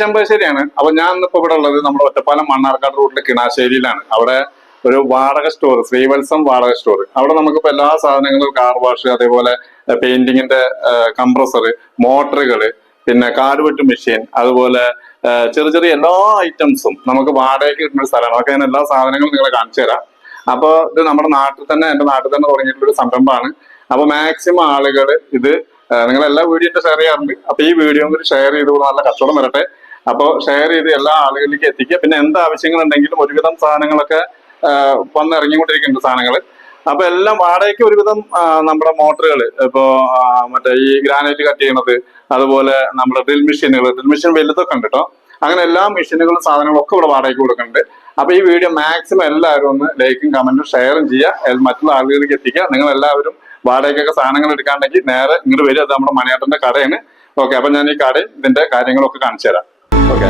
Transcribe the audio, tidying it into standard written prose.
ചെമ്പശ്ശേരിയാണ്. അപ്പൊ ഞാൻ ഇന്നിപ്പോ ഇവിടെ ഉള്ളത് നമ്മുടെ ഒറ്റപ്പാലം മണ്ണാർക്കാട് റൂട്ടിലെ കിണാശ്ശേരിയിലാണ്. അവിടെ ഒരു വാടക സ്റ്റോർ, ശ്രീവത്സം വാടക സ്റ്റോർ. അവിടെ നമുക്കിപ്പോ എല്ലാ സാധനങ്ങളും, കാർ വാഷ്, അതേപോലെ പെയിന്റിങ്ങിന്റെ കംപ്രസർ, മോട്ടറുകള്, പിന്നെ കാടുവെട്ട് മെഷീൻ, അതുപോലെ ചെറിയ ചെറിയ എല്ലാ ഐറ്റംസും നമുക്ക് വാടകയ്ക്ക് കിട്ടുന്ന ഒരു സ്ഥലമാണ്. അതൊക്കെ ഞാൻ എല്ലാ സാധനങ്ങളും നിങ്ങളെ കാണിച്ചു തരാം. അപ്പൊ ഇത് നമ്മുടെ നാട്ടിൽ തന്നെ, എന്റെ നാട്ടിൽ തന്നെ തുടങ്ങിയിട്ടുള്ള ഒരു സംരംഭമാണ്. അപ്പൊ മാക്സിമം ആളുകൾ ഇത്, നിങ്ങളെല്ലാ വീഡിയോ ഷെയർ ചെയ്യാറുണ്ട്. അപ്പൊ ഈ വീഡിയോ കൂടി ഷെയർ ചെയ്ത് നല്ല കച്ചവടം വരട്ടെ. അപ്പോൾ ഷെയർ ചെയ്ത് എല്ലാ ആളുകളിലേക്ക് എത്തിക്കുക. പിന്നെ എന്ത് ആവശ്യങ്ങളുണ്ടെങ്കിലും ഒരുവിധം സാധനങ്ങളൊക്കെ വന്നിറങ്ങിക്കൊണ്ടിരിക്കുന്നുണ്ട് സാധനങ്ങൾ. അപ്പൊ എല്ലാം വാടകയ്ക്ക് ഒരുവിധം നമ്മുടെ മോട്ടറുകൾ, ഇപ്പോ മറ്റേ ഈ ഗ്രാനൈറ്റ് കട്ട് ചെയ്യണത്, അതുപോലെ നമ്മുടെ ഡ്രിൽ മെഷീൻ വലുതൊക്കെ ഉണ്ട് കേട്ടോ. അങ്ങനെ എല്ലാ മെഷീനുകളും സാധനങ്ങളും ഒക്കെ ഇവിടെ വാടകയ്ക്ക് കൊടുക്കുന്നുണ്ട്. അപ്പൊ ഈ വീഡിയോ മാക്സിമം എല്ലാവരും ഒന്ന് ലൈക്കും കമന്റും ഷെയറും ചെയ്യുക, മറ്റുള്ള ആളുകളിലേക്ക് എത്തിക്കുക. നിങ്ങൾ എല്ലാവരും വാടകയ്ക്കൊക്കെ സാധനങ്ങൾ എടുക്കാണ്ടെങ്കിൽ നേരെ ഇങ്ങോട്ട് വരിക. അത് നമ്മുടെ മണിയേട്ടന്റെ കടയാണ്. ഓക്കെ, അപ്പൊ ഞാൻ ഈ കടയിൽ ഇതിന്റെ കാര്യങ്ങളൊക്കെ കാണിച്ചു തരാം. ഓക്കെ.